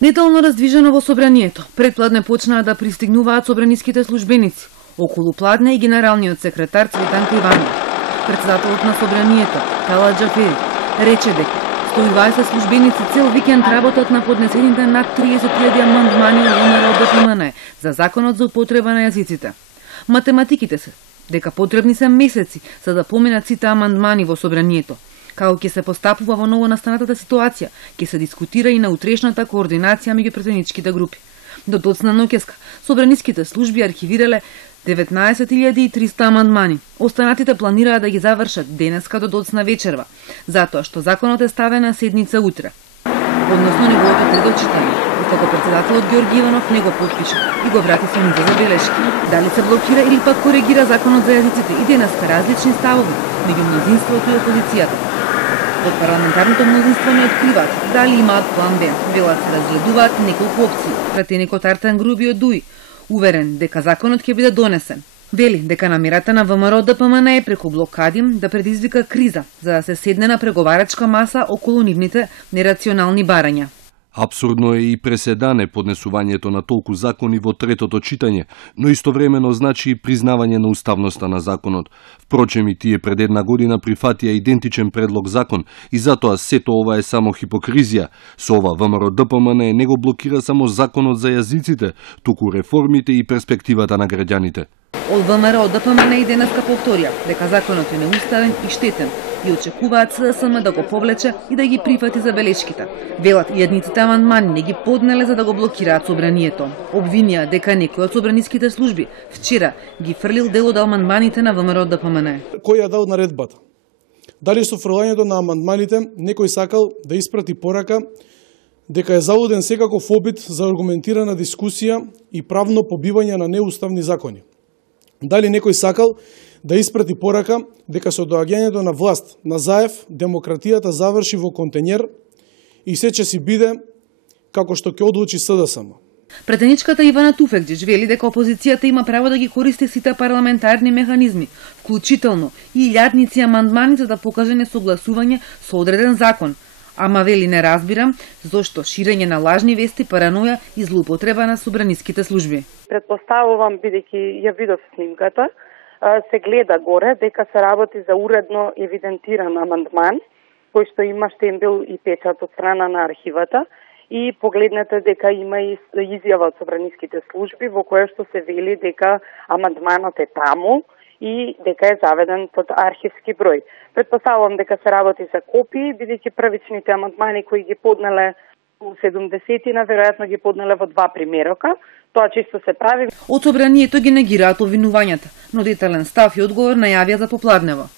Детално раздвижено во собранието, предпладне почнаа да пристигнуваат собраниските службеници. Околу пладне и генералниот секретар Цветанко Иванов. Председателот на собранието, Тала Джафери, рече дека 120 службеници цел викенд работат на поднесените над 30.000 амандмани од ВМРО-ДПМН за законот за употреба на јазиците. Математиките се дека потребни се месеци за да поминат сите амандмани во собранието. Како ќе се постапува во новонастанатата ситуација, ќе се дискутира и на утрешната координација меѓу претседничките групи. До доцна ноќеска, собраниските служби архивирале 19.300 амандмани. Останатите планираат да ги завршат денеска до доцна вечерва, затоа што законот е ставен на седница утре. Односно неговото трето читање, како председателот Георги Иванов не го потпиша и го врати со низ забелешки. Дали се блокира или пак коригира законот за јазиците и денеска различни ставови меѓу мнозинството и опозицијата. Од парламентарното мнозинство не откриваат дали имаат план Б. Велат се разгледуваат неколку опции. Пратеникот Артан Груби од ДУИ, уверен дека законот ќе биде донесен. Вели дека намерата на ВМРО-ДПМН е преку блокади да предизвика криза, за да се седне на преговарачка маса околу нивните нерационални барања. Апсурдно е и преседане поднесувањето на толку закони во третото читање, но истовремено значи и признавање на уставноста на законот. Впрочем, и тие пред една година прифатија идентичен предлог закон и затоа сето ова е само хипокризија. Со ова ВМРО-ДПМН не го блокира само законот за јазиците, туку реформите и перспективата на граѓаните. Од ВМРО-ДПМН и денеска повторија дека законот е неуставен и штетен и очекуваат СДСМ да го повлече и да ги прифати забелешките. Велат и едниците амандмани не ги поднеле за да го блокираат собранието. Обвинија дека некој од собраниските служби вчера ги фрлил дел од амандманите на ВМРО-ДПМН. Кој ја дал наредбата? Дали со фрлањето на амандманите некој сакал да испрати порака дека е залуден секаков обид за аргументирана дискусија и правно побивање на неуставни закони? Дали некој сакал да испрати порака дека со доаѓањето на власт на Заев демократијата заврши во контењер и се ќе си биде како што ќе одлучи СДСМ? Претеничката Ивана Туфекџич вели дека опозицијата има право да ги користи сите парламентарни механизми, вклучително и илјадници амандмани за да покаже несогласување со одреден закон. Ама вели не разбирам зошто ширење на лажни вести, параноја и злоупотреба на собраниските служби. Предпоставувам, бидејќи ја видов снимката, се гледа горе дека се работи за уредно евидентиран амандман, кој што има штембел и печат од страна на архивата, и погледнете дека има и изјава од собраниските служби во која што се вели дека амандманот е таму и дека е заведен под архивски број. Предпоставувам дека се работи за копии, бидејќи првичните амандмани кои ги поднеле у 70-тина, веројатно ги поднеле во 2 примерока. Тоа чисто се прави. Од собранието ги негираат обвинувањата, но детален став и одговор најавија за попладнево.